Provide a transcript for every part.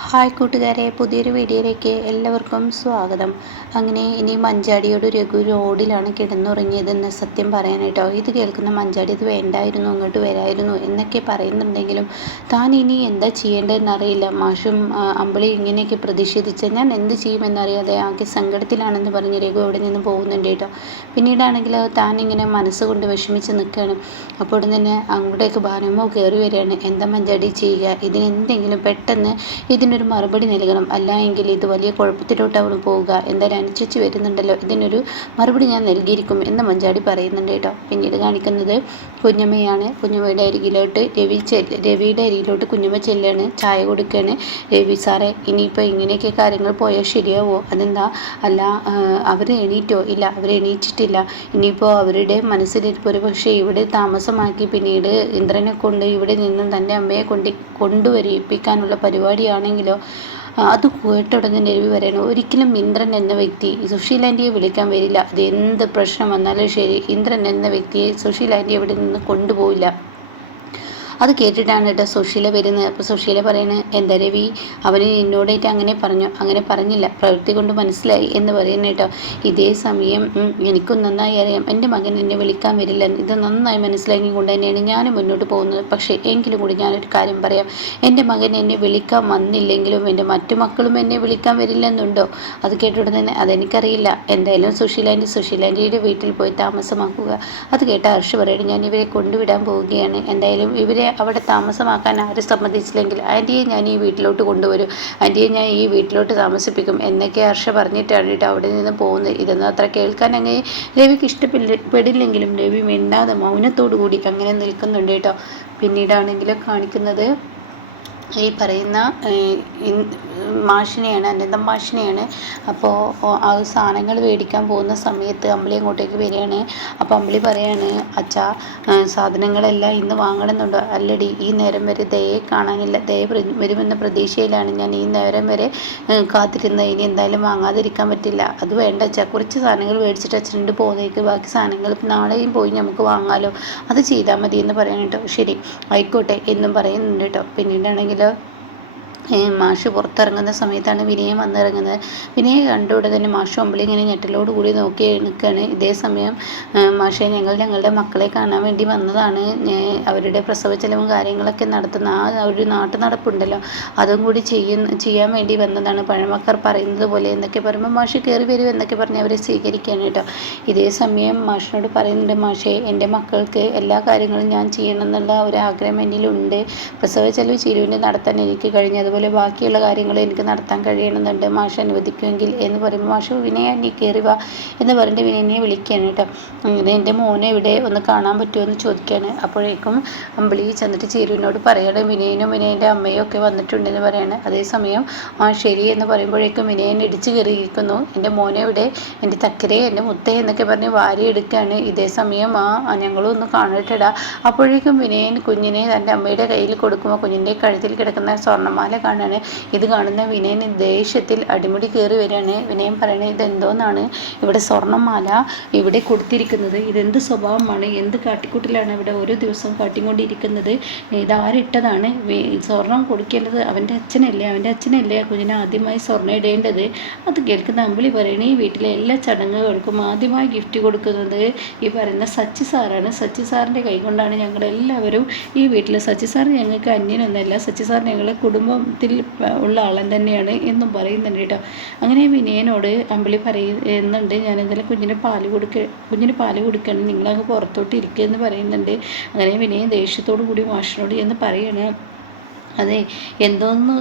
Hi കൂട്ടുകാരെ പുതിയൊരു വീഡിയോയിലേക്ക് എല്ലാവർക്കും സ്വാഗതം. അങ്ങനെ ഇനി മഞ്ചാടിയോട് രഘു റോഡിലാണ് കിടന്നുറങ്ങിയതെന്ന് സത്യം പറയാനായിട്ടോ? ഇത് കേൾക്കുന്ന മഞ്ചാടി ഇത് വേണ്ടായിരുന്നു അങ്ങോട്ട് വരായിരുന്നു എന്നൊക്കെ പറയുന്നുണ്ടെങ്കിലും താൻ ഇനി എന്താ ചെയ്യേണ്ടതെന്നറിയില്ല. മാഷും അമ്പിളി ഇങ്ങനെയൊക്കെ പ്രതിഷേധിച്ച ഞാൻ എന്ത് ചെയ്യുമെന്നറിയാതെ ആകെ സങ്കടത്തിലാണെന്ന് പറഞ്ഞ് രഘു അവിടെ നിന്ന് പോകുന്നുണ്ട് കേട്ടോ. പിന്നീടാണെങ്കിൽ താൻ ഇങ്ങനെ മനസ്സുകൊണ്ട് വിഷമിച്ച് നിൽക്കുകയാണ്. അപ്പോൾ തന്നെ അങ്ങോട്ടേക്ക് ഭാരമോ കയറി വരികയാണ്. എന്താ മഞ്ചാടി ചെയ്യുക? ഇതിനെന്തെങ്കിലും പെട്ടെന്ന് ഇതിനൊരു മറുപടി നൽകണം. അല്ല എങ്കിൽ ഇത് വലിയ കുഴപ്പത്തിലോട്ടാവും പോവുക. എന്തായാലും അനുസരിച്ച് വരുന്നുണ്ടല്ലോ. ഇതിനൊരു മറുപടി ഞാൻ നൽകിയിരിക്കും എന്ന് മഞ്ചാടി പറയുന്നുണ്ട് കേട്ടോ. പിന്നീട് കാണിക്കുന്നത് കുഞ്ഞമ്മയാണ്. കുഞ്ഞമ്മയുടെ അരികിലോട്ട് രവി രവിയുടെ അരികിലോട്ട് കുഞ്ഞമ്മ ചെല്ലാണ്. ചായ കൊടുക്കുകയാണ് രവി സാറേ ഇനിയിപ്പോൾ ഇങ്ങനെയൊക്കെ കാര്യങ്ങൾ പോയാൽ ശരിയാവോ? അതെന്താ? അല്ല അവർ എണീറ്റോ? ഇല്ല അവർ എണീറ്റിട്ടില്ല. ഇനിയിപ്പോൾ അവരുടെ മനസ്സിലിരിപ്പ് ഒരു പക്ഷേ ഇവിടെ താമസമാക്കി പിന്നീട് ഇന്ദ്രനെ കൊണ്ട് ഇവിടെ നിന്നും തന്റെ അമ്മയെ കൊണ്ട് കൊണ്ടുവരിപ്പിക്കാനുള്ള പരിപാടിയാണ് ആണെങ്കിലോ അത് കേട്ട ഉടനെ രവി പറയണം ഒരിക്കലും ഇന്ദ്രൻ എന്ന വ്യക്തി സുശീൽ ആന്റിയെ വിളിക്കാൻ വരില്ല. അത് എന്ത് പ്രശ്നം വന്നാലും ശരി ഇന്ദ്രൻ എന്ന വ്യക്തിയെ സുശീൽ ആന്റി അവിടെ നിന്ന് കൊണ്ടുപോയില്ല അത് കേട്ടിട്ടാണ് കേട്ടോ സുശീല വരുന്നത്. അപ്പോൾ സുശീല പറയുന്നത് എന്താ രവി? അവന് എന്നോടായിട്ട് അങ്ങനെ പറഞ്ഞു അങ്ങനെ പറഞ്ഞില്ല. പ്രവൃത്തി കൊണ്ട് മനസ്സിലായി എന്ന് പറയുന്നത് കേട്ടോ. ഇതേ സമയം എനിക്കും നന്നായി അറിയാം. എന്റെ മകൻ എന്നെ വിളിക്കാൻ വരില്ല. ഇത് നന്നായി മനസ്സിലാക്കി കൊണ്ട് തന്നെയാണ് ഞാൻ മുന്നോട്ട് പോകുന്നത്. പക്ഷേ എങ്കിലും കൂടി ഞാനൊരു കാര്യം പറയാം. എന്റെ മകൻ എന്നെ വിളിക്കാൻ വന്നില്ലെങ്കിലും എന്റെ മറ്റു മക്കളും എന്നെ വിളിക്കാൻ വരില്ലെന്നുണ്ടോ? അത് കേട്ടിട്ട് തന്നെ അതെനിക്കറിയില്ല. എന്തായാലും സുശീലാന്റെ സുശീലാന്റെയുടെ വീട്ടിൽ പോയി താമസമാക്കുക. അത് കേട്ട ഹർഷ് പറയണം ഞാൻ ഇവരെ കൊണ്ടുവിടാൻ പോവുകയാണ്. എന്തായാലും ഇവരെ അവിടെ താമസമാക്കാൻ ആരും സമ്മതിച്ചില്ലെങ്കിൽ ആന്റിയെ ഞാൻ ഈ വീട്ടിലോട്ട് കൊണ്ടുവരും ആന്റിയെ ഞാൻ ഈ വീട്ടിലോട്ട് താമസിപ്പിക്കും എന്നൊക്കെ ഹർഷ പറഞ്ഞിട്ടാണ് കേട്ടോ അവിടെ നിന്ന് പോകുന്നത്. ഇതൊന്നും അത്ര കേൾക്കാൻ അങ്ങനെ രവിക്ക് ഇഷ്ടപ്പെടില്ലെങ്കിലും രവി മിണ്ടാതെ മൗനത്തോടു കൂടി അങ്ങനെ നിൽക്കുന്നുണ്ട് കേട്ടോ. പിന്നീടാണെങ്കിലും കാണിക്കുന്നത് ഈ പറയുന്ന മാഷിനെയാണ് അനന്തം മാഷിനെയാണ് അപ്പോൾ ആ സാധനങ്ങൾ മേടിക്കാൻ പോകുന്ന സമയത്ത് അമ്പിളി അങ്ങോട്ടേക്ക് വരികയാണ്. അപ്പോൾ അമ്പിളി പറയാണ് അച്ഛാ സാധനങ്ങളെല്ലാം ഇന്ന് വാങ്ങണമെന്നുണ്ടോ. അല്ലടി ഈ നേരം വരെ ദയെ കാണാനില്ല. ദയ വരുമെന്ന പ്രതീക്ഷയിലാണ് ഞാൻ ഈ നേരം വരെ കാത്തിരുന്നത്. ഇനി എന്തായാലും വാങ്ങാതിരിക്കാൻ പറ്റില്ല. അത് വേണ്ട അച്ഛാ. കുറച്ച് സാധനങ്ങൾ മേടിച്ചിട്ട് അച്ഛനുണ്ട് പോകുന്നേക്ക് ബാക്കി സാധനങ്ങൾ നാളെയും പോയി നമുക്ക് വാങ്ങാമല്ലോ അത് ചെയ്താൽ മതി എന്ന് പറയാൻ കേട്ടോ ശരി ആയിക്കോട്ടെ എന്നും പറയുന്നുണ്ട് കേട്ടോ പിന്നീടാണെങ്കിൽ മാഷ് പുറത്തിറങ്ങുന്ന സമയത്താണ് വിനയം വന്നിറങ്ങുന്നത്. വിനയെ കണ്ട ഉടനെ മാഷ് ഒമ്പിളി ഇങ്ങനെ ഞെട്ടലോട് കൂടി നോക്കി നിൽക്കുകയാണ്. ഇതേ സമയം മാഷെ ഞങ്ങൾ ഞങ്ങളുടെ മക്കളെ കാണാൻ വേണ്ടി വന്നതാണ്. അവരുടെ പ്രസവ ചെലവും കാര്യങ്ങളൊക്കെ നടത്തുന്ന ആ ഒരു നാട്ടു നടപ്പുണ്ടല്ലോ. അതും കൂടി ചെയ്യുന്ന ചെയ്യാൻ വേണ്ടി വന്നതാണ്. പഴമക്കാർ പറയുന്നത് പോലെ എന്നൊക്കെ പറയുമ്പോൾ മാഷ് കയറി വരും എന്നൊക്കെ പറഞ്ഞ് അവരെ സ്വീകരിക്കുകയാണ് കേട്ടോ. ഇതേ സമയം മാഷിനോട് പറയുന്നുണ്ട് മാഷെ എന്റെ മക്കൾക്ക് എല്ലാ കാര്യങ്ങളും ഞാൻ ചെയ്യണം എന്നുള്ള ഒരു ആഗ്രഹം എന്നിലുണ്ട്. പ്രസവ ചെലവ് ചിരുവിന്റെ നടത്താൻ എനിക്ക് കഴിഞ്ഞത് അതുപോലെ ബാക്കിയുള്ള കാര്യങ്ങൾ എനിക്ക് നടത്താൻ കഴിയണമെന്നുണ്ട്. മാഷ് അനുവദിക്കുമെങ്കിൽ എന്ന് പറയുമ്പോൾ മാഷ് വിനയ നീ കയറി വാ എന്ന് പറഞ്ഞിട്ട് വിനയനെ വിളിക്കുകയാണ് കേട്ടോ. അങ്ങനെ എന്റെ മോനെ ഇവിടെ ഒന്ന് കാണാൻ പറ്റുമോ എന്ന് ചോദിക്കുകയാണ്. അപ്പോഴേക്കും അമ്പിളി ചെന്നിട്ട് ചേരുവിനോട് പറയണം വിനയനും വിനയന്റെ അമ്മയും ഒക്കെ വന്നിട്ടുണ്ടെന്ന് പറയാണ്. അതേസമയം ആ ശരി എന്ന് പറയുമ്പോഴേക്കും വിനയൻ ഇടിച്ചു കയറിയിരിക്കുന്നു. എന്റെ മോനെ ഇവിടെ എന്റെ തക്കരെ എന്റെ മുത്തേ എന്നൊക്കെ പറഞ്ഞ് വാരി എടുക്കുകയാണ്. ഇതേ സമയം ആ ഞങ്ങളും ഒന്ന് കാണിട്ടിടാം. അപ്പോഴേക്കും വിനയൻ കുഞ്ഞിനെ തന്റെ അമ്മയുടെ കയ്യിൽ കൊടുക്കുമ്പോൾ കുഞ്ഞിന്റെ കഴുത്തിൽ കിടക്കുന്ന സ്വർണമാല കാണുകയാണ്. ഇത് കാണുന്ന വിനയൻ ദേഷ്യത്തിൽ അടിമുടി കയറി വരികയാണ്. വിനയൻ പറയണത് ഇതെന്തോന്നാണ്? ഇവിടെ സ്വർണമാല ഇവിടെ കൊടുത്തിരിക്കുന്നത്. ഇതെന്ത് സ്വഭാവമാണ്? എന്ത് കാട്ടിക്കൂട്ടിലാണ് ഇവിടെ ഓരോ ദിവസവും കാട്ടിക്കൊണ്ടിരിക്കുന്നത്? ഇതാരിട്ടതാണ് സ്വർണം കൊടുക്കേണ്ടത് അവന്റെ അച്ഛനല്ലേ? അവന്റെ അച്ഛനല്ലേ ആ കുഞ്ഞിനെ ആദ്യമായി സ്വർണം ഇടേണ്ടത്? അത് കേൾക്കുന്ന അമ്പിളി പറയണേ ഈ വീട്ടിലെ എല്ലാ ചടങ്ങുകൾക്കും ആദ്യമായി ഗിഫ്റ്റ് കൊടുക്കുന്നത് ഈ പറയുന്ന സച്ചി സാറാണ്. സച്ചി സാറിന്റെ കൈകൊണ്ടാണ് ഞങ്ങളെല്ലാവരും ഈ വീട്ടിൽ സച്ചി സാർ ഞങ്ങൾക്ക് അന്യനൊന്നല്ല. സച്ചി സാർ ഞങ്ങളെ കുടുംബം ത്തിൽ ഉള്ള ആളൻ തന്നെയാണ് എന്നും പറയുന്നുണ്ട് കേട്ടോ. അങ്ങനെ വിനയനോട് അമ്പിളി പറയുന്നുണ്ട് ഞാൻ എന്തായാലും കുഞ്ഞിന് പാൽ കൊടുക്ക കുഞ്ഞിന് പാൽ കൊടുക്കണം നിങ്ങളങ്ങ് പുറത്തോട്ട് ഇരിക്കുക എന്ന് പറയുന്നുണ്ട്. അങ്ങനെ വിനയൻ ദേഷ്യത്തോടു കൂടി മാഷിനോട് എന്ന് പറയണം അതെ എന്തോന്ന്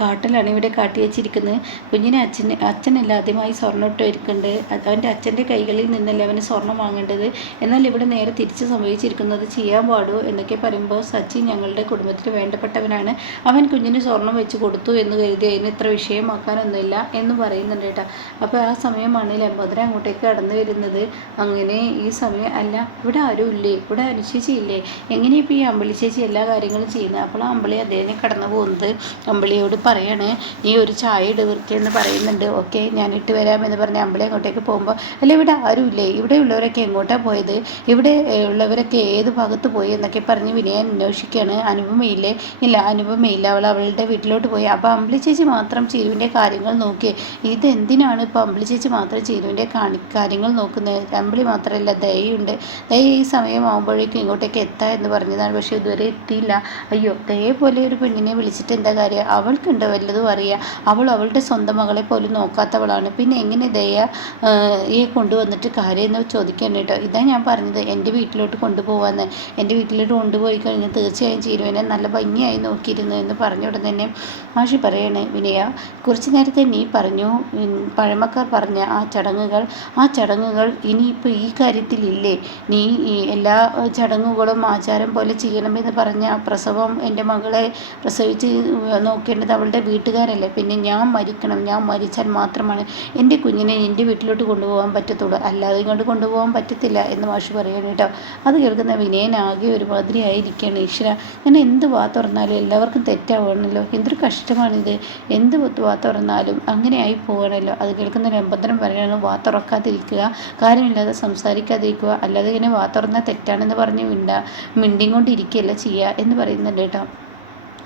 കാട്ടിലാണ് ഇവിടെ കാട്ടി വെച്ചിരിക്കുന്നത്. കുഞ്ഞിനെ അച്ഛന് അച്ഛനല്ല ആദ്യമായി സ്വർണം ഇട്ട് ഒരുക്കുന്നുണ്ട് അവന്റെ അച്ഛന്റെ കൈകളിൽ നിന്നല്ലേ അവന് സ്വർണം വാങ്ങേണ്ടത്? എന്നാൽ ഇവിടെ നേരെ തിരിച്ച് സംഭവിച്ചിരിക്കുന്നത് ചെയ്യാൻ പാടുമോ എന്നൊക്കെ പറയുമ്പോൾ സച്ചിൻ ഞങ്ങളുടെ കുടുംബത്തിൽ വേണ്ടപ്പെട്ടവനാണ്. അവൻ കുഞ്ഞിന് സ്വർണം വെച്ച് കൊടുത്തു എന്ന് കരുതി അതിന് ഇത്ര വിഷയമാക്കാനൊന്നുമില്ല എന്ന് പറയുന്നുണ്ട് കേട്ടോ. അപ്പോൾ ആ സമയമാണ് ലംബോദര അങ്ങോട്ടേക്ക് കടന്നു വരുന്നത്. അങ്ങനെ ഈ സമയം അല്ല ഇവിടെ ആരും ഇല്ലേ ഇവിടെ അനുശേഷി ഇല്ലേ എങ്ങനെയാണ് ഇപ്പോൾ ഈ അമ്പളി ചേച്ചി എല്ലാ കാര്യങ്ങളും ചെയ്യുന്നത്? അപ്പോൾ ആ അമ്പളി അദ്ദേഹം ഇങ്ങനെ കടന്നു പോകുന്നത്. അമ്പിളിയോട് പറയാണ് നീ ഒരു ചായ ഇട് വൃത്തിയെന്ന് പറയുന്നുണ്ട്. ഓക്കെ ഞാൻ ഇട്ട് വരാമെന്ന് പറഞ്ഞ് അമ്പിളി അങ്ങോട്ടേക്ക് പോകുമ്പോൾ അല്ല ഇവിടെ ആരുമില്ലേ. ഇവിടെ ഉള്ളവരൊക്കെ എങ്ങോട്ടാണ് പോയത്? ഇവിടെ ഉള്ളവരൊക്കെ ഏത് ഭാഗത്ത് പോയി? എന്നൊക്കെ പറഞ്ഞ് വിനയൻ അന്വേഷിക്കുകയാണ്. അനുപമയില്ലേ? ഇല്ല അനുപമയില്ല. അവൾ അവളുടെ വീട്ടിലോട്ട് പോയി. അപ്പോൾ അമ്പിളി ചേച്ചി മാത്രം ചിരുവിന്റെ കാര്യങ്ങൾ നോക്കി. ഇതെന്തിനാണ് ഇപ്പോൾ അമ്പിളി ചേച്ചി മാത്രം ചിരുവിന്റെ കാണി കാര്യങ്ങൾ നോക്കുന്നത്? അമ്പിളി മാത്രമല്ല ദയുണ്ട് ദയ ഈ സമയമാകുമ്പോഴേക്കും ഇങ്ങോട്ടേക്ക് എത്താം എന്ന് പറഞ്ഞതാണ്. പക്ഷേ ഇതുവരെ എത്തിയില്ല. അയ്യോ ദയെ പോലെ ഒരു പെണ്ണിനെ വിളിച്ചിട്ട് എന്താ കാര്യം? അവൾക്കുണ്ട് വല്ലതും അറിയാം. അവൾ അവളുടെ സ്വന്തം മകളെ പോലും നോക്കാത്തവളാണ്. പിന്നെ എങ്ങനെ ദയ ഈ കൊണ്ടുവന്നിട്ട് കാര്യം എന്ന് ചോദിക്കാൻ കേട്ടോ. ഇതാ ഞാൻ പറഞ്ഞത്. എന്റെ വീട്ടിലോട്ട് കൊണ്ടുപോകാമെന്ന് എന്റെ വീട്ടിലോട്ട് കൊണ്ടുപോയി കഴിഞ്ഞാൽ തീർച്ചയായും ചീരുവിനെ നല്ല ഭംഗിയായി നോക്കിയിരുന്നു എന്ന് പറഞ്ഞ ഉടനെ തന്നെ മാഷി പറയണേ വിനയ കുറച്ച് നേരത്തെ നീ പറഞ്ഞു പഴമക്കാർ പറഞ്ഞ ആ ചടങ്ങുകൾ ആ ചടങ്ങുകൾ ഇനിയിപ്പോൾ ഈ കാര്യത്തിലില്ലേ? നീ എല്ലാ ചടങ്ങുകളും ആചാരം പോലെ ചെയ്യണമെന്ന് പറഞ്ഞ പ്രസവം എന്റെ മകളെ പ്രസവിച്ച് നോക്കേണ്ടത് അവളുടെ വീട്ടുകാരല്ലേ. പിന്നെ ഞാൻ മരിക്കണം ഞാൻ മരിച്ചാൽ മാത്രമാണ് എന്റെ കുഞ്ഞിനെ എന്റെ വീട്ടിലോട്ട് കൊണ്ടുപോകാൻ പറ്റത്തുള്ളൂ. അല്ലാതെ ഇങ്ങോട്ട് കൊണ്ടുപോകാൻ പറ്റത്തില്ല എന്ന് മാഷ് പറയണം കേട്ടോ. അത് കേൾക്കുന്ന വിനയനാകെ ഒരുമാതിരി ആയിരിക്കുകയാണ്. ഈശ്വര ഞാൻ എന്ത് വാ തുറന്നാലും എല്ലാവർക്കും തെറ്റാവണമല്ലോ എന്തൊരു കഷ്ടമാണിത്. എന്ത് വാ തുറന്നാലും അങ്ങനെ ആയി പോകണമല്ലോ അത് കേൾക്കുന്ന രംഭദ്രം പറയണം വാ തുറക്കാതിരിക്കുക കാര്യമില്ലാതെ സംസാരിക്കാതിരിക്കുക അല്ലാതെ ഇങ്ങനെ വാ തുറന്നാൽ തെറ്റാണെന്ന് പറഞ്ഞ് മിണ്ട മിണ്ടിക്കൊണ്ടിരിക്കുകയല്ല ചെയ്യുക എന്ന് പറയുന്നുണ്ട് കേട്ടോ.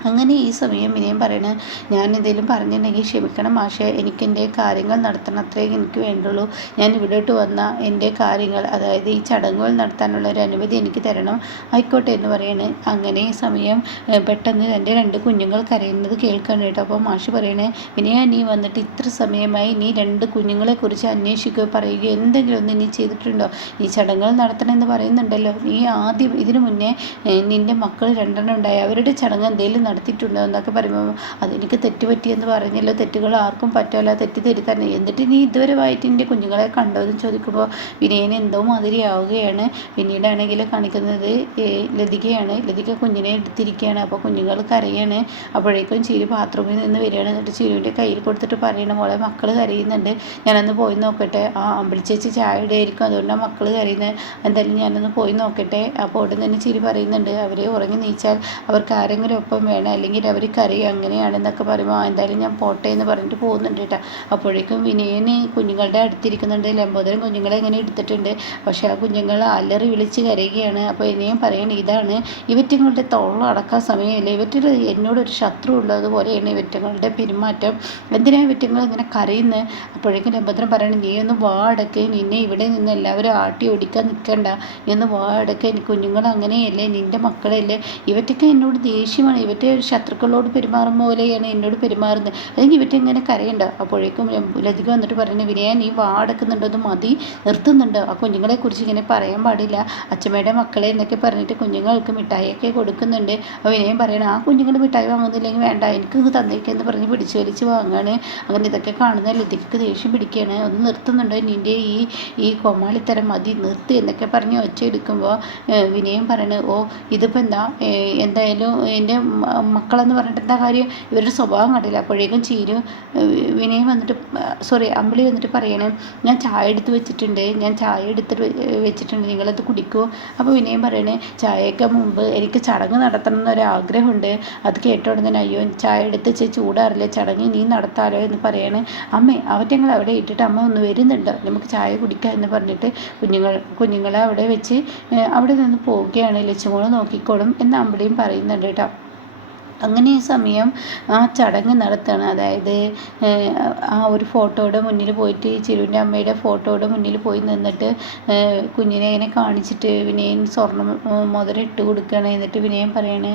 അങ്ങനെ ഈ സമയം വിനയം പറയണ ഞാൻ എന്തെങ്കിലും പറഞ്ഞിട്ടുണ്ടെങ്കിൽ ക്ഷമിക്കണം മാഷെ. എനിക്ക് എന്റെ കാര്യങ്ങൾ നടത്തണം അത്രേ എനിക്ക് വേണ്ടുള്ളൂ. ഞാൻ ഇവിടോട്ട് വന്ന എന്റെ കാര്യങ്ങൾ അതായത് ഈ ചടങ്ങുകൾ നടത്താനുള്ള ഒരു അനുമതി എനിക്ക് തരണം. ആയിക്കോട്ടെ എന്ന് പറയണ്. അങ്ങനെ ഈ സമയം പെട്ടെന്ന് എന്റെ രണ്ട് കുഞ്ഞുങ്ങൾ കരയുന്നത് കേൾക്കണം കേട്ടോ. അപ്പോൾ മാഷ് പറയണേ വിനയ നീ വന്നിട്ട് ഇത്ര സമയമായി നീ രണ്ട് കുഞ്ഞുങ്ങളെ കുറിച്ച് അന്വേഷിക്കുകയോ പറയുക എന്തെങ്കിലും ഒന്ന് നീ ചെയ്തിട്ടുണ്ടോ? ഈ ചടങ്ങുകൾ നടത്തണം എന്ന് പറയുന്നുണ്ടല്ലോ. നീ ആദ്യം ഇതിനു മുന്നേ നിന്റെ മക്കൾ രണ്ടെണ്ണം ഉണ്ടായി. അവരുടെ ചടങ്ങ് എന്തെങ്കിലും നടത്തിയിട്ടുണ്ടോ എന്നൊക്കെ പറയുമ്പോൾ അതെനിക്ക് തെറ്റ് പറ്റിയെന്ന് പറഞ്ഞല്ലോ തെറ്റുകൾ ആർക്കും പറ്റില്ല തെറ്റ് തിരുത്താൻ എന്നിട്ട് നീ ഇതുവരെ വായിട്ട് എന്റെ കുഞ്ഞുങ്ങളെ കണ്ടോ എന്ന് ചോദിക്കുമ്പോൾ വിനയൻ എന്തോ മാതിരിയാവുകയാണ് പിന്നീടാണെങ്കിൽ കാണിക്കുന്നത് ലതികയാണ്. ലതിക കുഞ്ഞിനെ എടുത്തിരിക്കുകയാണ്. അപ്പോൾ കുഞ്ഞുങ്ങൾ കരയാണ്. അപ്പോഴേക്കും ചിരി ബാത്റൂമിൽ നിന്ന് വരികയാണ്. എന്നിട്ട് ചിരുവിന്റെ കയ്യിൽ കൊടുത്തിട്ട് പറയണം മോളെ മക്കൾ കരയുന്നുണ്ട്. ഞാനൊന്ന് പോയി നോക്കട്ടെ. ആ അമ്പിളിച്ചേച്ചി ചായ ഇടയായിരിക്കും അതുകൊണ്ടാണ് മക്കൾ കരയുന്നത് എന്തായാലും ഞാനൊന്ന് പോയി നോക്കട്ടെ. അപ്പോൾ ഉടൻ തന്നെ ചിരി പറയുന്നുണ്ട് അവരെ ഉറങ്ങി നീച്ചാൽ അവർക്ക് ആരെങ്കിലും ഒപ്പം വേണം പറയണം. അല്ലെങ്കിൽ അവർ കരയും അങ്ങനെയാണെന്നൊക്കെ പറയുമ്പോൾ എന്തായാലും ഞാൻ പോട്ടെ എന്ന് പറഞ്ഞിട്ട് പോകുന്നുണ്ട് കേട്ടോ. അപ്പോഴേക്കും വിനയന് കുഞ്ഞുങ്ങളുടെ അടുത്തിരിക്കുന്നുണ്ട്. ലംബോദരൻ കുഞ്ഞുങ്ങളെ ഇങ്ങനെ എടുത്തിട്ടുണ്ട്. പക്ഷേ ആ കുഞ്ഞുങ്ങൾ അലറി വിളിച്ച് കരയുകയാണ്. അപ്പോൾ ഇനിയും പറയണം ഇതാണ് ഇവറ്റങ്ങളുടെ തൊള്ളടക്കാൻ സമയമില്ല? ഇവറ്റിൽ എന്നോടൊരു ശത്രു ഉള്ളതുപോലെയാണ് ഇവറ്റങ്ങളുടെ പെരുമാറ്റം. എന്തിനാണ് ഇവറ്റങ്ങൾ ഇങ്ങനെ കരയുന്നത് അപ്പോഴേക്കും ലംബോദരൻ പറയണം നീ ഒന്ന് വാടക്ക് നിന്നെ ഇവിടെ നിന്ന് എല്ലാവരും ആട്ടി ഓടിക്കാൻ നിൽക്കണ്ട. നീ ഒന്ന് വാടക്ക് കുഞ്ഞുങ്ങൾ അങ്ങനെയല്ലേ? നിന്റെ മക്കളല്ലേ? ഇവറ്റൊക്കെ എന്നോട് ദേഷ്യമാണ്. ഇവറ്റ ശത്രുക്കളോട് പെരുമാറും പോലെയാണ് എന്നോട് പെരുമാറുന്നത്. അല്ലെങ്കിൽ ഇവറ്റ് ഇങ്ങനെ കരയണ്ട. അപ്പോഴേക്കും ലതിക വന്നിട്ട് പറയുന്നത് വിനയ നീ വാടക്കുന്നുണ്ടോ അത് മതി നിർത്തുന്നുണ്ട്. ആ കുഞ്ഞുങ്ങളെ കുറിച്ച് ഇങ്ങനെ പറയാൻ പാടില്ല. അച്ഛമ്മയുടെ മക്കളെ എന്നൊക്കെ പറഞ്ഞിട്ട് കുഞ്ഞുങ്ങൾക്ക് മിഠായിയൊക്കെ കൊടുക്കുന്നുണ്ട്. അപ്പോൾ വിനയം പറയണം ആ കുഞ്ഞുങ്ങൾ മിഠായി വാങ്ങുന്നില്ലെങ്കിൽ വേണ്ട എനിക്ക് തന്നേക്കെന്ന് പറഞ്ഞ് പിടിച്ചു വലിച്ച് വാങ്ങാണ്. അങ്ങനെ ഇതൊക്കെ കാണുന്ന ലതിക്ക് ദേഷ്യം പിടിക്കുകയാണ് ഒന്ന് നിർത്തുന്നുണ്ടോ? നിന്റെ ഈ ഈ കോമാളിത്തരം മതി നിർത്തി എന്നൊക്കെ പറഞ്ഞ് ഒച്ച എടുക്കുമ്പോൾ വിനയം പറയണത് ഓ ഇതിപ്പോൾ എന്താ? എന്തായാലും എന്റെ മക്കളെന്ന് പറഞ്ഞിട്ട് എന്താ കാര്യം? ഇവരുടെ സ്വഭാവം കണ്ടില്ല. അപ്പോഴേക്കും ചീരു വിനയം വന്നിട്ട് സോറി അമ്പിളി വന്നിട്ട് പറയണേ ഞാൻ ചായ എടുത്ത് വെച്ചിട്ടുണ്ട്. ഞാൻ ചായ എടുത്തിട്ട് വെച്ചിട്ടുണ്ട്. നിങ്ങളത് കുടിക്കൂ. അപ്പോൾ വിനയം പറയണേ ചായയൊക്കെ മുമ്പ് എനിക്ക് ചടങ്ങ് നടത്തണം എന്നൊരാഗ്രഹമുണ്ട് അത് കേട്ട ഉടനെ അയ്യോ ചായ എടുത്ത് വെച്ച് ചൂടാറില്ല? ചടങ്ങ് നീ നടത്താലോ? എന്ന് പറയണേ. അമ്മേ ഞങ്ങൾ അവിടെ ഇട്ടിട്ട് അമ്മ ഒന്ന് വരുന്നുണ്ട്? നമുക്ക് ചായ കുടിക്കാം എന്ന് പറഞ്ഞിട്ട് കുഞ്ഞുങ്ങൾ കുഞ്ഞുങ്ങളെ അവിടെ വെച്ച് അവിടെ നിന്ന് പോവുകയാണ്. ലച്ചുമോൾ നോക്കിക്കോളും എന്ന് അമ്പിളിയും പറയുന്നുണ്ട് കേട്ടോ. അങ്ങനെ ഈ സമയം ആ ചടങ്ങ് നടത്തുകയാണ് അതായത് ആ ഒരു ഫോട്ടോയുടെ മുന്നിൽ പോയിട്ട് ചിരുവിന്റെ അമ്മയുടെ ഫോട്ടോയുടെ മുന്നിൽ പോയി നിന്നിട്ട് കുഞ്ഞിനെ ഇങ്ങനെ കാണിച്ചിട്ട് വിനയൻ സ്വർണ മോതിരം ഇട്ട് കൊടുക്കുകയാണ്. എന്നിട്ട് വിനയൻ പറയാണ്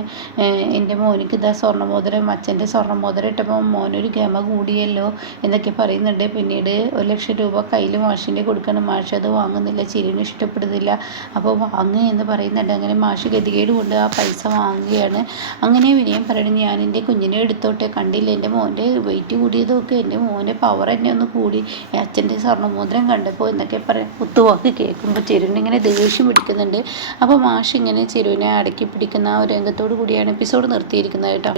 എന്റെ മോനിക്ക് ഇതാ സ്വർണ മോതിരം. അച്ഛന്റെ സ്വർണ മോതിരം ഇട്ടപ്പോൾ മോനൊരു ഗമ കൂടിയല്ലോ എന്നൊക്കെ പറയുന്നുണ്ട്. പിന്നീട് ഒരു ലക്ഷം രൂപ കയ്യിൽ മാഷിന്റെ കൊടുക്കണം. മാഷ് അത് വാങ്ങുന്നില്ല ചിരുവിന് ഇഷ്ടപ്പെടുന്നില്ല. അപ്പോൾ വാങ്ങുക എന്ന് പറയുന്നുണ്ട്. അങ്ങനെ മാഷ് ഗതികേട് കൊണ്ട് ആ പൈസ വാങ്ങുകയാണ്. അങ്ങനെ വിനയം പറയണം ഞാൻ എന്റെ കുഞ്ഞിനെ എടുത്തോട്ടെ കണ്ടില്ല എന്റെ മോന്റെ വെയിറ്റ് കൂടിയതൊക്കെ എന്റെ മോന്റെ പവർ എന്നെ ഒന്ന് കൂടി അച്ഛന്റെ സ്വർണമോതിരം കണ്ടപ്പോൾ എന്നൊക്കെ പറയാം കുത്തുവാക്ക് കേൾക്കുമ്പോൾ ചെരുവിനിങ്ങനെ ദേഷ്യം പിടിക്കുന്നുണ്ട്. അപ്പോൾ മാഷ് ഇങ്ങനെ ചെരുവിനെ അടക്കി പിടിക്കുന്ന ആ ഒരു രംഗത്തോടു കൂടിയാണ് എപ്പിസോഡ് നിർത്തിയിരിക്കുന്നത് കേട്ടോ.